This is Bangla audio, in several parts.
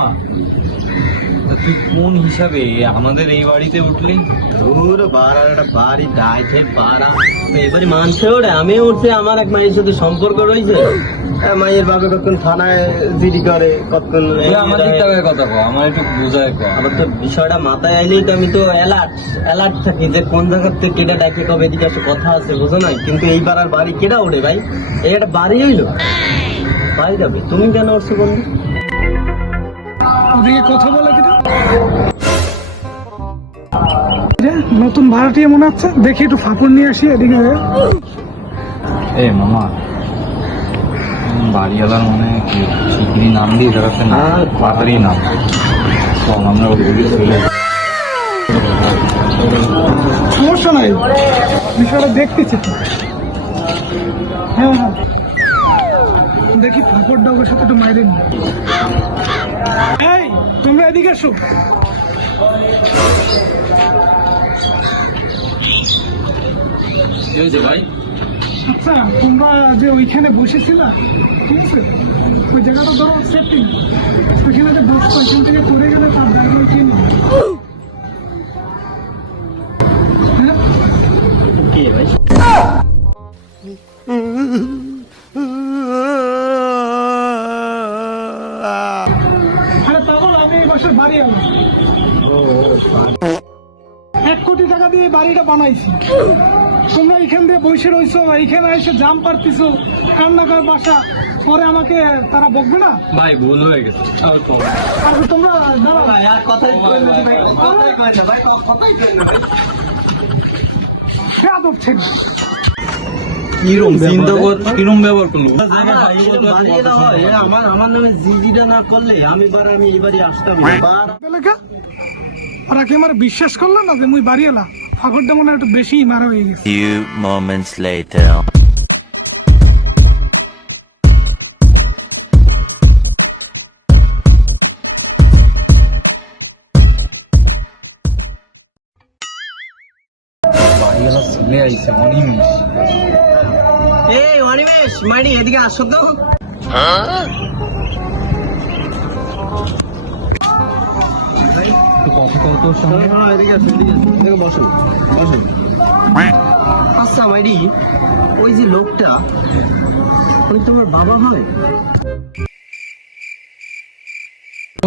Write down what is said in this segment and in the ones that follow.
মামা, তুই কোন হিসাবে আমাদের এই বাড়িতে উঠলি? দূর বাড়ার একটা বাড়ি দাইছে পাড়া এবারে মানছে ওরে আমি উঠছে। আমার এক মায়ের সাথে সম্পর্ক রয়েছে। মায়ের বাবা কতক্ষণ থানায় জিডি করে, কতক্ষণ আমার দিক থেকে কথা কও, আমার একটু বোঝায় কও। আবার তো বিষয়টা মাথায় আইলেই তো আমি তো অ্যালার্ট থাকি যে কোন জায়গার থেকে কেটা ডাকে কবে এদিকে একটা কথা আছে, বুঝো না? কিন্তু এই পাড়ার বাড়ি কেটা ওঠে ভাই? এই একটা বাড়ি হইলো ভাই যাবে। তুমি কেন উঠছো বন্ধু? ওদিকে কথা বলে কিনা নতুন ভাড়াটিয়া মনে হচ্ছে। দেখি একটু ফাঁকুর নিয়ে আসি এদিকে। এ মামা, বাড়িওয়ালার মনে শিগগিরি নাম দিয়ে যাচ্ছে না, তাড়াতাড়ি নাম তো আমরা ওদিকে চলে। সমস্যা নাই, বিষয়টা দেখতেছি তো। হ্যাঁ হ্যাঁ, দেখি ফাঁকরটা ওর সাথে একটু মাইরে নি। এই তোমরা এদিকে এসো। কি হয়েছে ভাই? আচ্ছা, তোমরা যে ওইখানে বসেছিলা, ঠিক আছে, ওই জায়গাটা ধরো সেফটি, ওইখানে যে বসতো ওইখান থেকে পড়ে গেলে তার দাঁড়িয়ে কি না? হ্যাঁ? কে ভাই? আরে পাগল, আমি এই বাসার বাড়ি আমার 1 কোটি টাকা দিয়ে বাড়িটা বানাইছি। তোমরা এখান দিয়ে বসে রয়েছো, এইখানে এসে জাম পারতিছো, কান্নাকার বাসা, পরে আমাকে তারা বকবে না? ভাই ভুল হয়ে গেছে, আর কও না। আর তোমরা দাঁড়াও। ভাই আর কথাই কইল না ভাই, কথাই কইল না ভাই, কথাই কইল না। বেয়াদব ছেলে। কিরম চিন্তা কর, কিরম ব্যবহার করলো? আমার নামে জিজিটা না করলে আমি এবারে আসতাম না। লেখা ওরা কি আমার বিশ্বাস করলো না যে মুই বাড়ি এলা? ফাঁকরটা মনে হয় একটু বেশি মারা হয়ে গেছে। Few moments later. বাড়িওয়ালা চলে আইছে অনিমেষ। এই অনিমেষ মাইরি এদিকে আসো তো। তো কথা কত সামনে। এদিকে আসো, এদিকে বসো বসো। আচ্ছা মাইরি, ওই যে লোকটা, ওই তোমার বাবা হয়?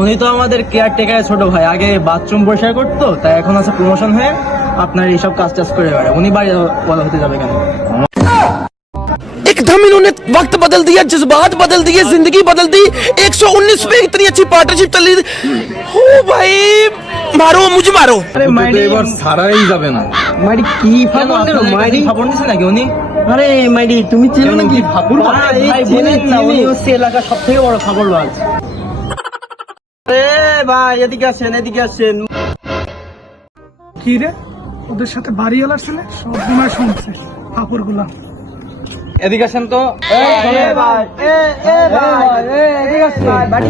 উনি তো আমাদের কেয়ারটেকারের ছোট ভাই, আগে বাথরুম পরিষ্কার করতো, তাই এখন আছে প্রমোশন হয়ে আপনার এইসব কাজ টাজ করে বেড়ায়। উনি বাড়ি বলা হতে যাবে কেন? एकदम इन्होंने वक्त बदल दिया, जज्बात बदल दिए, जिंदगी बदल दी। 119 पे इतनी अच्छी पार्टनरशिप चली। हो भाई, मारो मुझे मारो। আরে মাইরি, এবার ছাড়াই যাবে না। মাইরি কি ফাপড় দিল? মাইরি খবর নিছে নাকি উনি? আরে মাইরি তুমি চেনো নাকি? ফাপড় ভাই বলেন না, উনি হচ্ছে এলাকার সব থেকে বড় ফাপড়বাজ। আরে ভাই এদিকে আসেন, এদিকে আসেন। কি রে, ওদের সাথে বাড়ি এলা ছেলে সব গুণায় শুনছে ফাঁকর গুলা। এদিকে আসেন তো। ভাই, ভাই, এদিকে আসেন ভাই, বাড়ি।